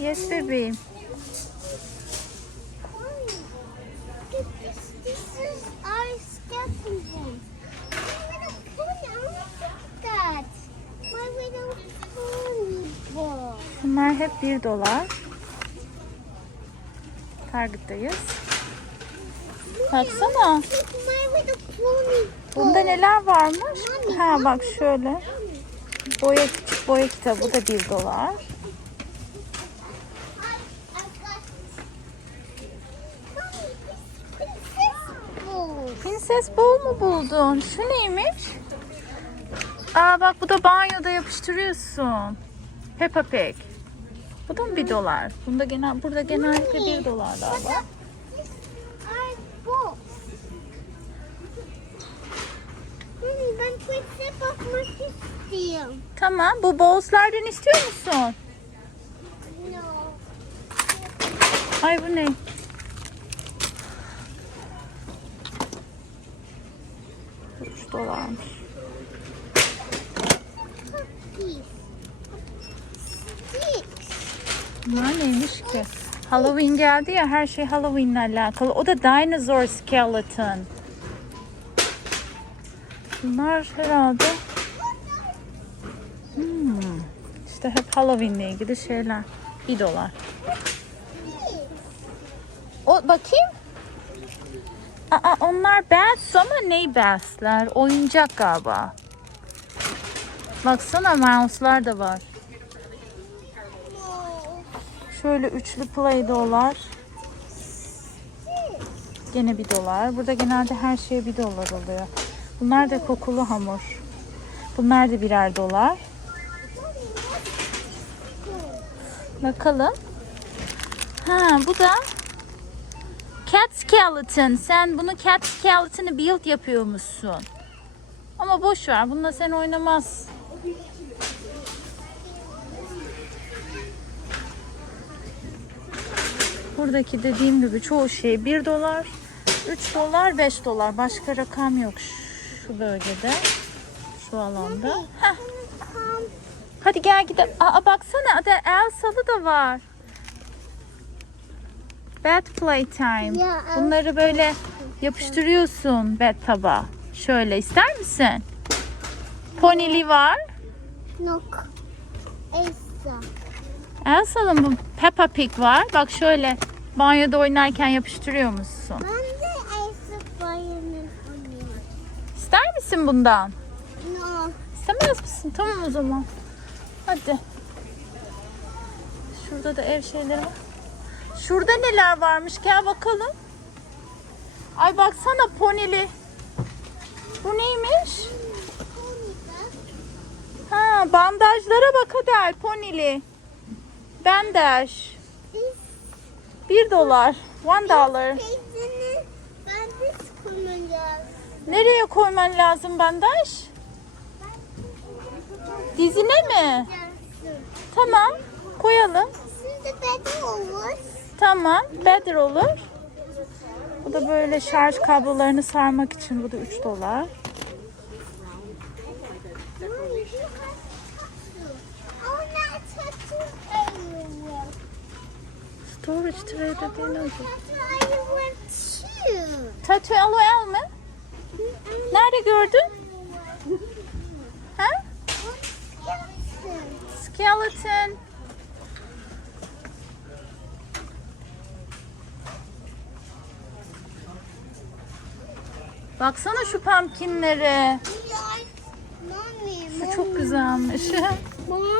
Yes bebeğim. Bunlar hep 1 dolar. Target'tayız. Baksana. Bunda neler varmış? Ha bak şöyle. Boya küçük boya kitabı da 1 dolar. I, I got. Mommy, this princess ball. Prenses bol mu buldun? Şu neymiş? Aa bak bu da banyoda yapıştırıyorsun. Peppa Pig. Bu da mı 1 dolar? Bunda genel, burada genellikle 1 dolarlar var. This are balls. Mommy, ben princess bakmak istiyorum. Tamam. Bu bowlslardan istiyor musun? No. Ay bu ne? Dolarmış. Bunlar neymiş ki? Halloween geldi ya her şey Halloween'le alakalı. O da dinosaur skeleton. Bunlar herhalde hmm, işte hep Halloween'le ilgili şeyler. 1 dolar. O bakayım. Aa onlar bass ama ney bassler? Oyuncak galiba. Baksana mouse'lar da var. Şöyle üçlü play dolar. Gene bir dolar. Burada genelde her şey bir dolar oluyor. Bunlar da kokulu hamur. Bunlar da birer dolar. Bakalım. Ha bu da cat skeleton. Sen bunu cat skeleton'ı build yapıyormuşsun. Ama boş ver. Bununla sen oynamaz. Buradaki dediğim gibi çoğu şey 1 dolar, 3 dolar, 5 dolar. Başka rakam yok şu bölgede. Şu alanda. Heh, hadi gel gidelim. Aa baksana da Elsa'lı da var. Bed playtime. Ya, El- Bunları böyle yapıştırıyorsun bed taba. Şöyle ister misin? Ponili var. Nok. Elsa. Elsa'lı mı? Peppa Pig var. Bak şöyle banyoda oynarken yapıştırıyor musun? Ben de Elsa oynuyorum. İster misin bundan? No. İstemez misin? Tamam o zaman. Hadi. Şurada da ev şeyleri var. Şurada neler varmış? Gel bakalım. Ay baksana ponili. Bu neymiş? Ha bandajlara bak hadi ponili. Bandaj. Biz 1 dolar. 1 dollar. Nereye koyman lazım bandaj? Dizine mi? Tamam. Koyalım. Şimdi olur. Tamam. Better olur. Bu da böyle şarj kablolarını sarmak için. Bu da 3 dolar. Storage tray dediğin nedir? Tattoo LOL mi? Nerede gördün? Ha? Skeleton. Skeleton. Baksana şu pumpkinlere. Şu çok güzelmiş. Mommy.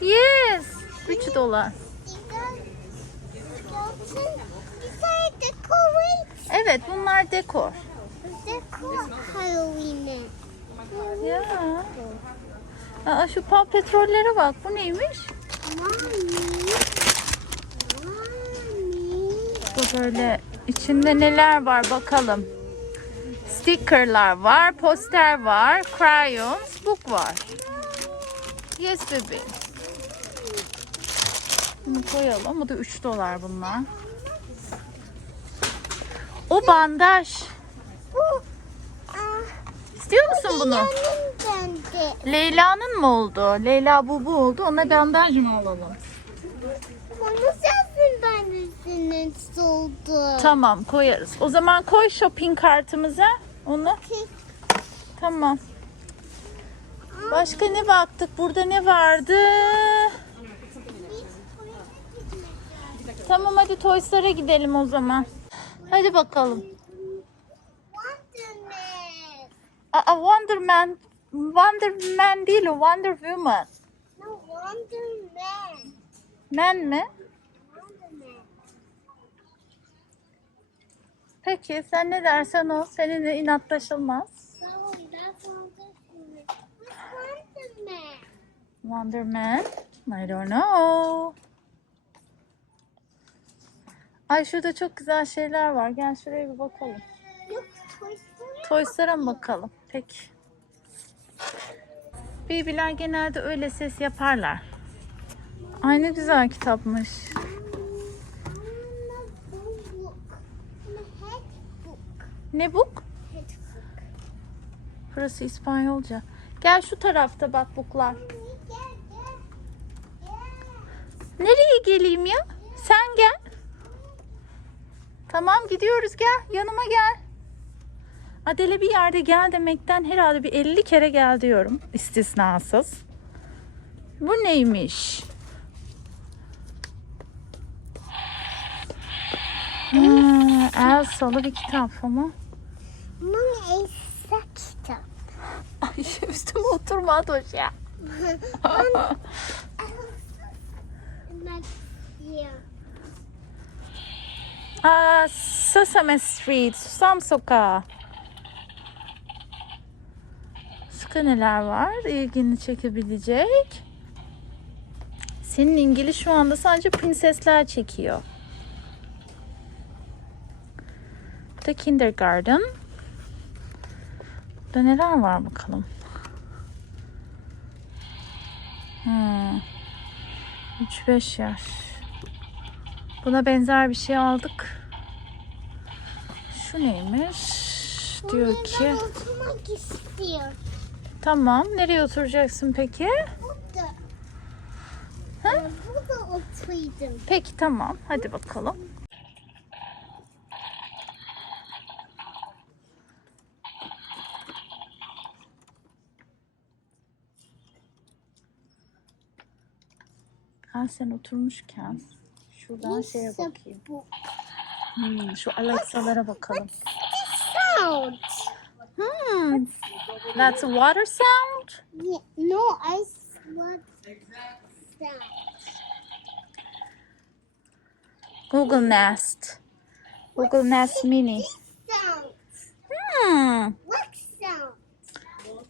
yes. 3 dolar. Evet bunlar dekor. Decor Halloween'e. Ya. Aa, şu paw petrollere bak. Bu neymiş? Bu böyle içinde neler var bakalım. Stickerlar var, poster var, crayons, book var. Yes bebeğim. Bunu koyalım. Bu da 3 dolar bunlar. O bandaj. İstiyor musun bunu? Leyla'nın mı oldu? Leyla bu bu oldu. Ona bandaj mı alalım? Bu hepsinin soldu. Tamam koyarız. O zaman koy shopping kartımıza onu. Tamam. Başka ne baktık? Burada ne vardı? Tamam hadi Toys'lara gidelim o zaman. Hadi bakalım. Aa Wonder Man. Wonder Man değil o Wonder Woman. No, Wonderman. Man mi? Peki sen ne dersen o. Seninle inatlaşılmaz. Wonderman. I don't know. Ay şurada çok güzel şeyler var. Gel şuraya bir bakalım. Yok. Toys'lara mı bakalım? Peki. Baby'ler genelde öyle ses yaparlar. Ay ne güzel kitapmış. Ne bu? Burası İspanyolca. Gel şu tarafta bak buklar. Nereye geleyim ya? Sen gel. Tamam gidiyoruz gel. Yanıma gel. Adele bir yerde gel demekten herhalde bir 50 kere gel diyorum. istisnasız. Bu neymiş? Ha, Elsa'lı bir kitap ama. Bunun Elsa kitap. Ay üstüme oturma Atoş ya. Aa, Sesame Street, Susam Sokağı. Başka neler var ilgini çekebilecek? Senin İngiliz şu anda sadece prinsesler çekiyor. The Kindergarten. Burada neler var bakalım. Hmm. 3-5 yaş. Buna benzer bir şey aldık. Şu neymiş? Diyor ki Ben oturmak istiyorum. tamam nereye oturacaksın peki? Burada. Ha? Burada oturdum. Peki tamam hadi bakalım. Ben sen oturmuşken şuradan şeye bakayım. bu. Hmm, şu Alexa'lara bakalım. Sound. Hmm, that's a water sound. Yeah, no, I what sound. Google Nest. Google Nest Mini. Sound. Hmm, What sound?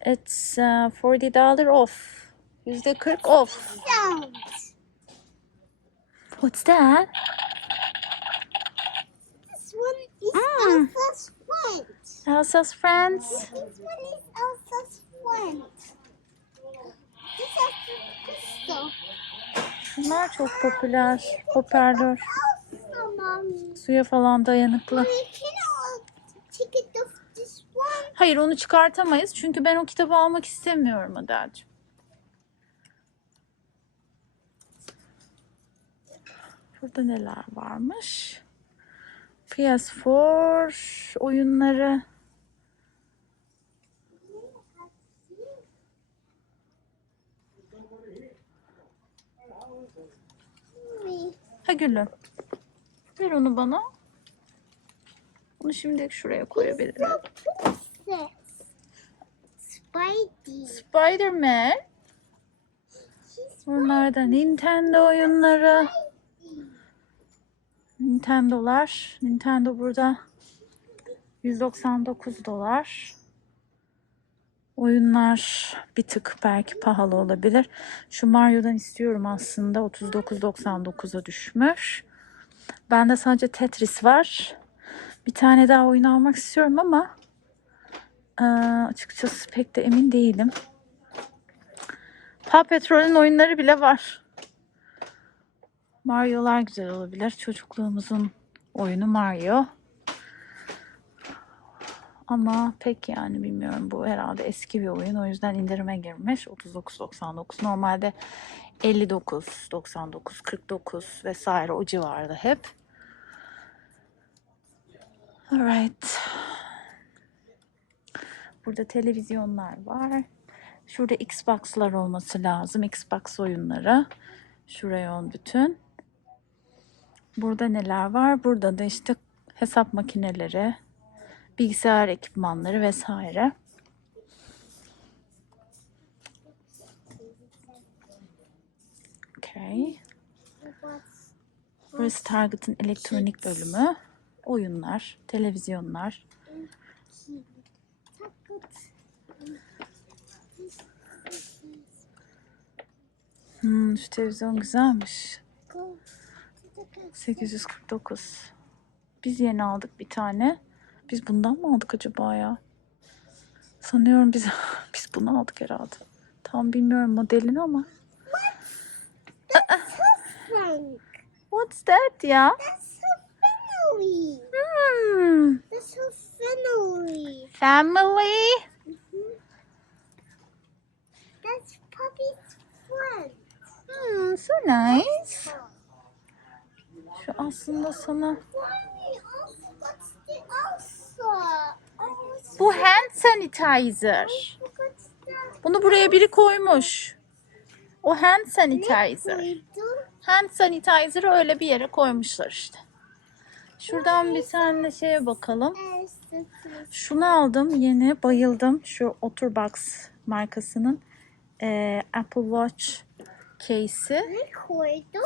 it's uh, $40 off. Yüzde 40 off. Sound. What's that? This one is Mm. Elsa's friend. Elsa's Friends. This one is Elsa's friend. This is Crystal. Bunlar çok popüler. Hoparlör. Suya falan dayanıklı. Hayır onu çıkartamayız. Çünkü ben o kitabı almak istemiyorum Adelciğim. Burada neler varmış? PS4 oyunları. Ha gülüm. Ver onu bana. Bunu şimdi şuraya koyabilirim. Spidey. Spider-Man. Bunlar da Nintendo oyunları. Nintendo'lar. Nintendo burada 199 dolar. Oyunlar bir tık belki pahalı olabilir. Şu Mario'dan istiyorum aslında. 39.99'a düşmüş. Bende sadece Tetris var. Bir tane daha oyun almak istiyorum ama eee, açıkçası pek de emin değilim. Paw Patrol'ün oyunları bile var. Mario'lar güzel olabilir. Çocukluğumuzun oyunu Mario. Ama pek yani bilmiyorum bu herhalde eski bir oyun. O yüzden indirime girmiş. 39.99. Normalde 59, 99, 49 vesaire o civarda hep. Alright. Burada televizyonlar var. Şurada Xbox'lar olması lazım. Xbox oyunları. Şuraya on bütün. Burada neler var? Burada da işte hesap makineleri, bilgisayar ekipmanları vesaire. Okay. Burası Target'ın elektronik bölümü. Oyunlar, televizyonlar. Hmm, şu televizyon güzelmiş. go to the cafe. 849. Biz yeni aldık bir tane. Biz bundan mı aldık acaba ya? Sanıyorum biz biz bunu aldık herhalde. Tam bilmiyorum modelini ama. What's that ya? That's so family. Hmm, That's so family. family. That's puppy's friend. Hmm, so nice. Şu aslında sana bu hand sanitizer. Bunu buraya biri koymuş. O hand sanitizer. Hand sanitizer'ı öyle bir yere koymuşlar işte. Şuradan bir tane şeye bakalım. Şunu aldım yeni bayıldım. Şu Oturbox markasının eee, Apple Watch case'i. Ne koydum?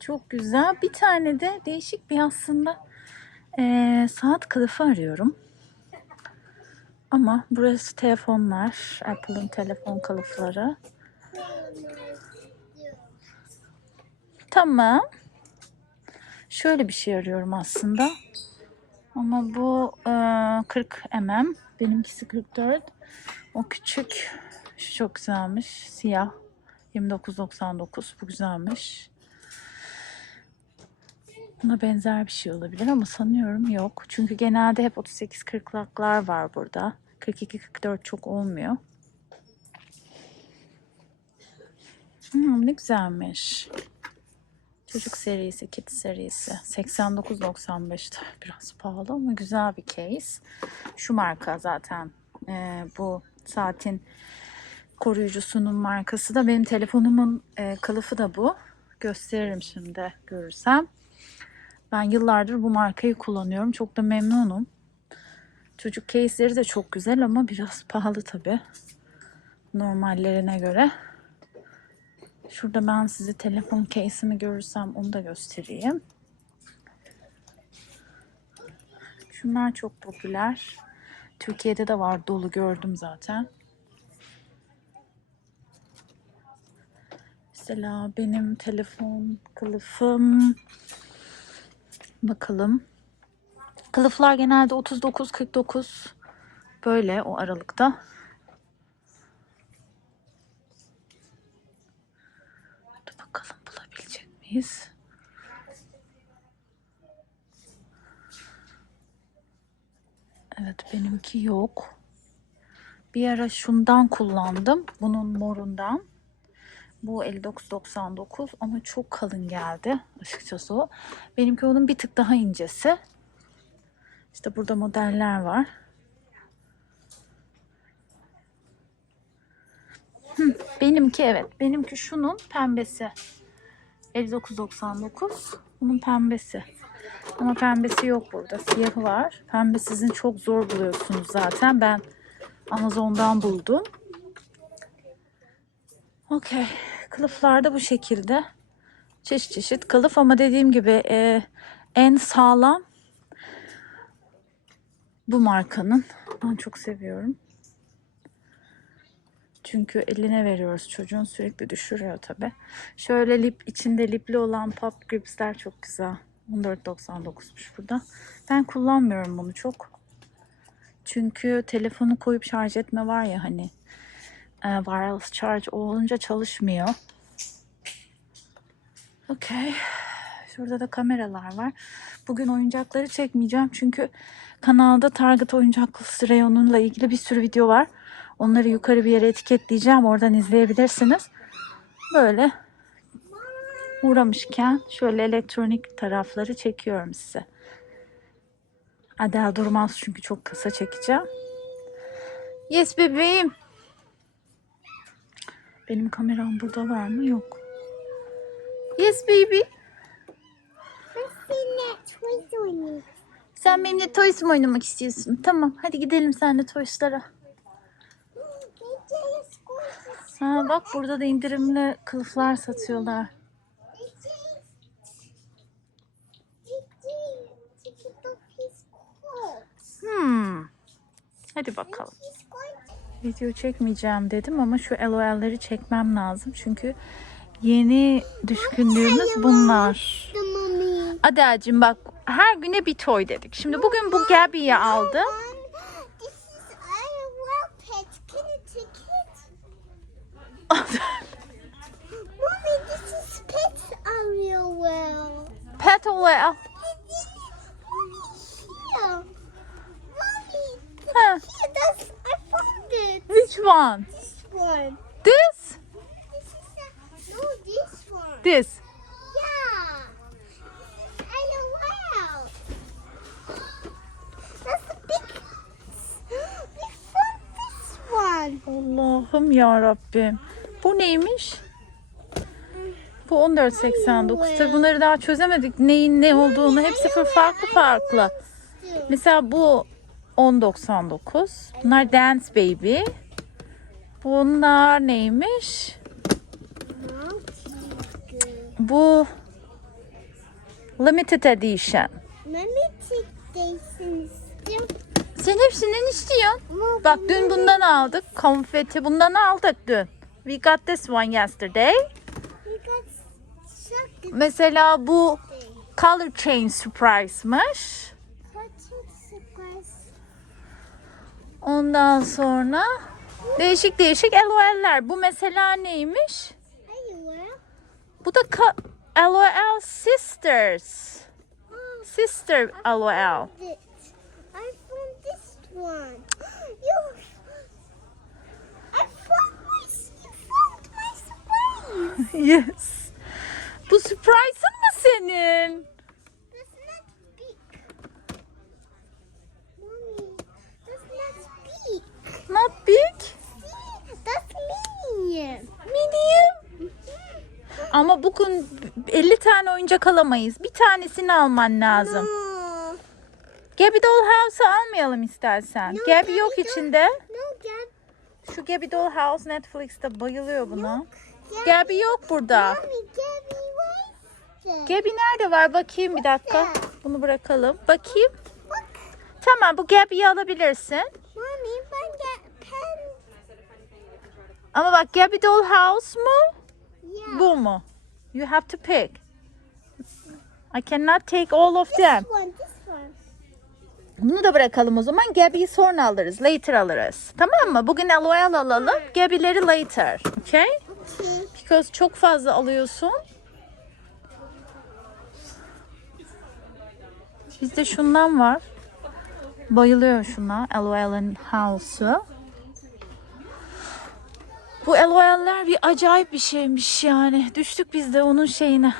Çok güzel. Bir tane de değişik bir aslında eee, saat kılıfı arıyorum. Ama burası telefonlar. Apple'ın telefon kılıfları. Tamam. Şöyle bir şey arıyorum aslında. Ama bu eee, 40 mm. Benimkisi 44. O küçük. Şu çok güzelmiş. Siyah. 29.99. Bu güzelmiş. Buna benzer bir şey olabilir ama sanıyorum yok. Çünkü genelde hep 38-40'laklar var burada. 42-44 çok olmuyor. Hmm, ne güzelmiş. Çocuk serisi, kit serisi. 89.95'te biraz pahalı ama güzel bir case. Şu marka zaten e, bu saatin koruyucusunun markası da benim telefonumun e, kılıfı da bu. Gösteririm şimdi görürsem. Ben yıllardır bu markayı kullanıyorum. Çok da memnunum. Çocuk case'leri de çok güzel ama biraz pahalı tabi. Normallerine göre. Şurada ben size telefon case'imi görürsem onu da göstereyim. Şunlar çok popüler. Türkiye'de de var dolu gördüm zaten. Mesela benim telefon kılıfım bakalım. Kılıflar genelde 39-49 böyle o aralıkta. Dur bakalım bulabilecek miyiz? Evet benimki yok. Bir ara şundan kullandım. Bunun morundan. Bu 59.99 ama çok kalın geldi açıkçası o. Benimki onun bir tık daha incesi. İşte burada modeller var. Benimki evet. Benimki şunun pembesi. 59.99. Bunun pembesi. Ama pembesi yok burada. Siyahı var. Pembe sizin çok zor buluyorsunuz zaten. Ben Amazon'dan buldum. Okey. Kılıflar da bu şekilde. Çeşit çeşit kılıf ama dediğim gibi e, en sağlam bu markanın. Ben çok seviyorum. Çünkü eline veriyoruz çocuğun sürekli düşürüyor tabi. Şöyle lip içinde lipli olan pop gripsler çok güzel. 14.99'muş burada. Ben kullanmıyorum bunu çok. Çünkü telefonu koyup şarj etme var ya hani e, wireless charge olunca çalışmıyor. Okey. Şurada da kameralar var. Bugün oyuncakları çekmeyeceğim çünkü kanalda Target oyuncak reyonuyla ilgili bir sürü video var. Onları yukarı bir yere etiketleyeceğim. Oradan izleyebilirsiniz. Böyle uğramışken şöyle elektronik tarafları çekiyorum size. Adel durmaz çünkü çok kısa çekeceğim. Yes bebeğim. Benim kameram burada var mı? Yok. Yes baby. Sen benimle Toys mu oynamak istiyorsun? Tamam hadi gidelim senle Toys'lara. Let's go to Ha bak burada da indirimli kılıflar satıyorlar. Hmm. Hadi bakalım. Video çekmeyeceğim dedim ama şu LOL'leri çekmem lazım. Çünkü yeni düşkünlüğümüz bunlar. Adelcim bak her güne bir toy dedik. Şimdi bugün bu Gabby'yi aldım. Pet. Can you take it? Mommy, this is pet IRL. Pet LOL. Here. Mommy, Ha, here, that's, I found it. which one? This one. This? This is a, no, this one. This. Yeah. That's big. One. Allah'ım ya Rabbim. Bu neymiş? Bu 14.89. Tabii bunları daha çözemedik. Neyin ne olduğunu. Hepsi farklı farklı. Mesela bu 10.99. Bunlar Dance Baby. Bunlar neymiş? Bu Limited Edition. Daisy istiyorum. Sen hepsinden istiyorsun. Ama Bak dün bundan aldık. Konfeti bundan aldık dün. We got this one yesterday. Mesela bu Color Chain Surprise'mış. Ondan sonra değişik değişik LOL'ler. Bu mesela neymiş? Bu da LOL Sisters. Sister LOL. It. I found this one. You. I found my. You found my surprise. yes. Bu surprise'ın mı senin? That's not big. Mommy, that's not big. Not big. That's me. Medium. Ama bugün 50 tane oyuncak alamayız. Bir tanesini alman lazım. No. Gabby Dollhouse'u almayalım istersen. No, Gabby yok Gabby içinde. No, Gab. Şu Gabby Dollhouse Netflix'te bayılıyor buna. Gab. Gabby yok burada. Mommy, Gabby? Gabby nerede var? Bakayım bir dakika. Bunu bırakalım. Bakayım. Tamam bu Gabby'yi alabilirsin. Mommy, ben get pen. Ama bak Gabby Dollhouse mu? Yeah. Bu mu? You have to pick. I cannot take all of them. This one, this one. Bunu da bırakalım o zaman. Gabby'yi sonra alırız. Later alırız. Tamam mı? Bugün LOL alalım. Gabby'leri later. Okay? Okay. Because çok fazla alıyorsun. Bizde şundan var. Bayılıyor şuna. LOL'ın house'u. Bu LOL'ler bir acayip bir şeymiş yani. Düştük biz de onun şeyine.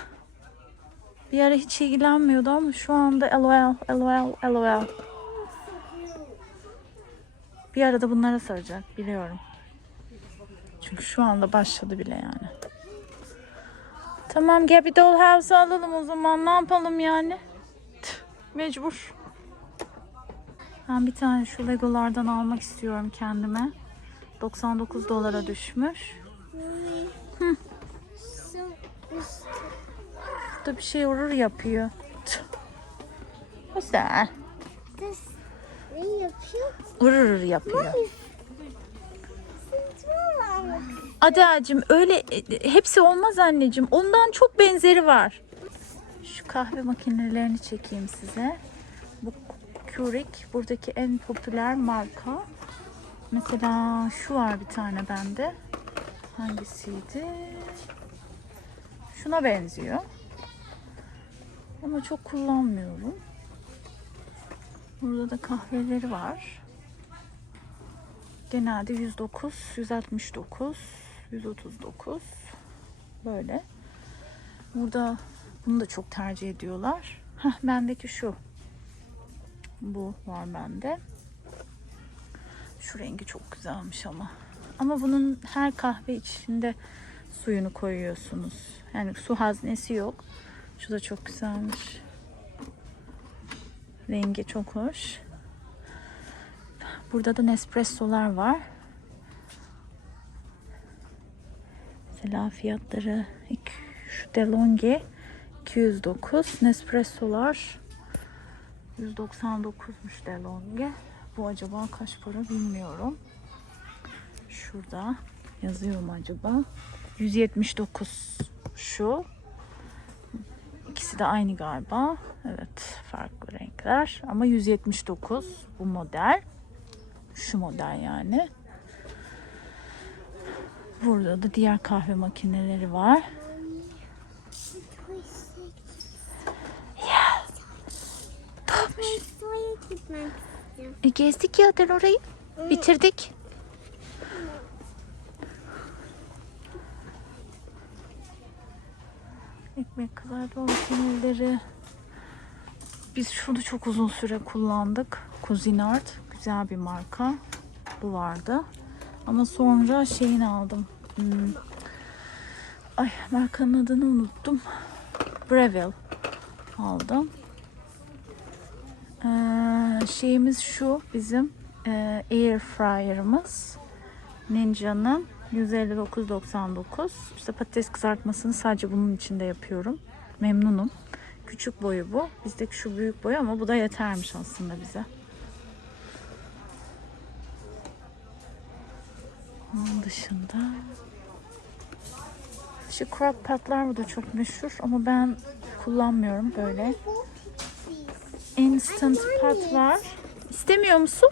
Bir ara hiç ilgilenmiyordu ama şu anda LOL, LOL, LOL. Bir arada bunlara saracak biliyorum. Çünkü şu anda başladı bile yani. Tamam Gabby Dollhouse'u alalım o zaman. Ne yapalım yani? Tüh, Mecbur. Ben bir tane şu Legolardan almak istiyorum kendime. 99 dolara düşmüş. This- Burada bir şey vurur yapıyor. Güzel. ne yapıyor? Vurur yapıyor. Adacığım öyle e, hepsi olmaz anneciğim. Ondan çok benzeri var. Şu kahve makinelerini çekeyim size. Keurig buradaki en popüler marka. Mesela şu var bir tane bende. Hangisiydi? Şuna benziyor. Ama çok kullanmıyorum. Burada da kahveleri var. Genelde 109, 169, 139 böyle. Burada bunu da çok tercih ediyorlar. Heh, bendeki şu. Bu var bende. Şu rengi çok güzelmiş ama. Ama bunun her kahve içinde suyunu koyuyorsunuz. Yani su haznesi yok. Şu da çok güzelmiş. Rengi çok hoş. Burada da Nespresso'lar var. Mesela fiyatları şu DeLonghi 209 Nespresso'lar 199'muş DeLonghi. Bu acaba kaç para bilmiyorum. Şurada yazıyor mu acaba? 179 şu. İkisi de aynı galiba. Evet, farklı renkler ama 179 bu model. Şu model yani. Burada da diğer kahve makineleri var. İstiyorum. E gezdik ya Del orayı. Bitirdik. Ekmek kızartma makineleri. Biz şunu çok uzun süre kullandık. Cuisinart. Güzel bir marka. Bu vardı. Ama sonra şeyini aldım. Hmm. Ay markanın adını unuttum. Breville aldım. Ee, şeyimiz şu bizim e, air fryer'ımız Ninja'nın 159.99 işte patates kızartmasını sadece bunun içinde yapıyorum. Memnunum. Küçük boyu bu. Bizdeki şu büyük boyu ama bu da yetermiş aslında bize. Onun dışında şu crock potlar bu da çok meşhur ama ben kullanmıyorum böyle instant pot var İstemiyor musun?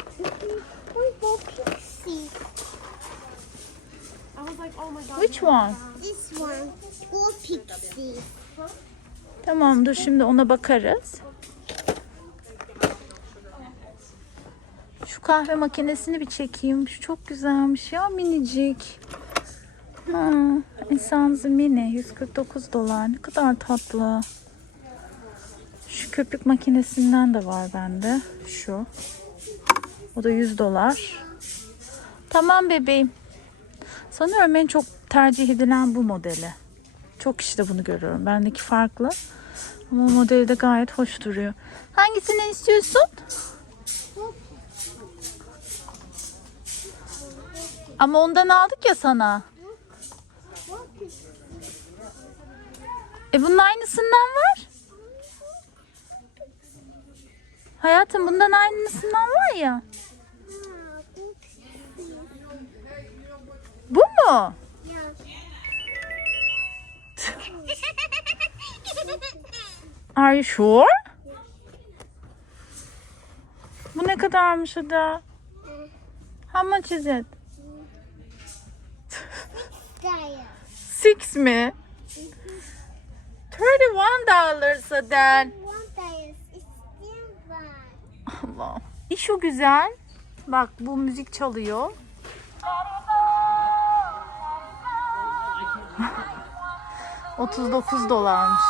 Which one? This one. Pixie. Tamam dur şimdi ona bakarız. Şu kahve makinesini bir çekeyim. Şu çok güzelmiş ya minicik. Ha, Insanzı mini 149 dolar. Ne kadar tatlı. Köpük makinesinden de var bende. Şu. O da 100 dolar. Tamam bebeğim. Sanıyorum en çok tercih edilen bu modeli. Çok işte bunu görüyorum. Bendeki farklı. Ama modeli de gayet hoş duruyor. Hangisini istiyorsun? Ama ondan aldık ya sana. E bunun aynısından var. Hayatım bundan aynısından var ya. Bu mu? Are you sure? Bu ne kadarmış o da? How much is it? Six mi? 31 dollars Adel. One İş o güzel. Bak bu müzik çalıyor. ...39 dolarmış.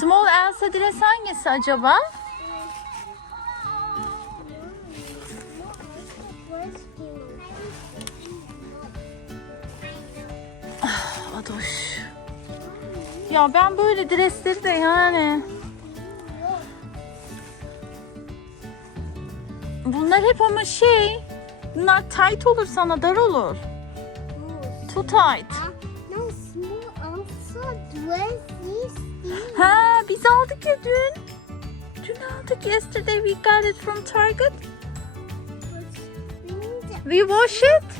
Small. Elsa dress hangisi acaba? Adoş. Ya ben böyle dresleri de yani... Bunlar hep ama şey... Bunlar tight olur sana dar olur. Too tight. Ha biz aldık ya dün. Dün aldık yesterday we got it from Target. We wash it.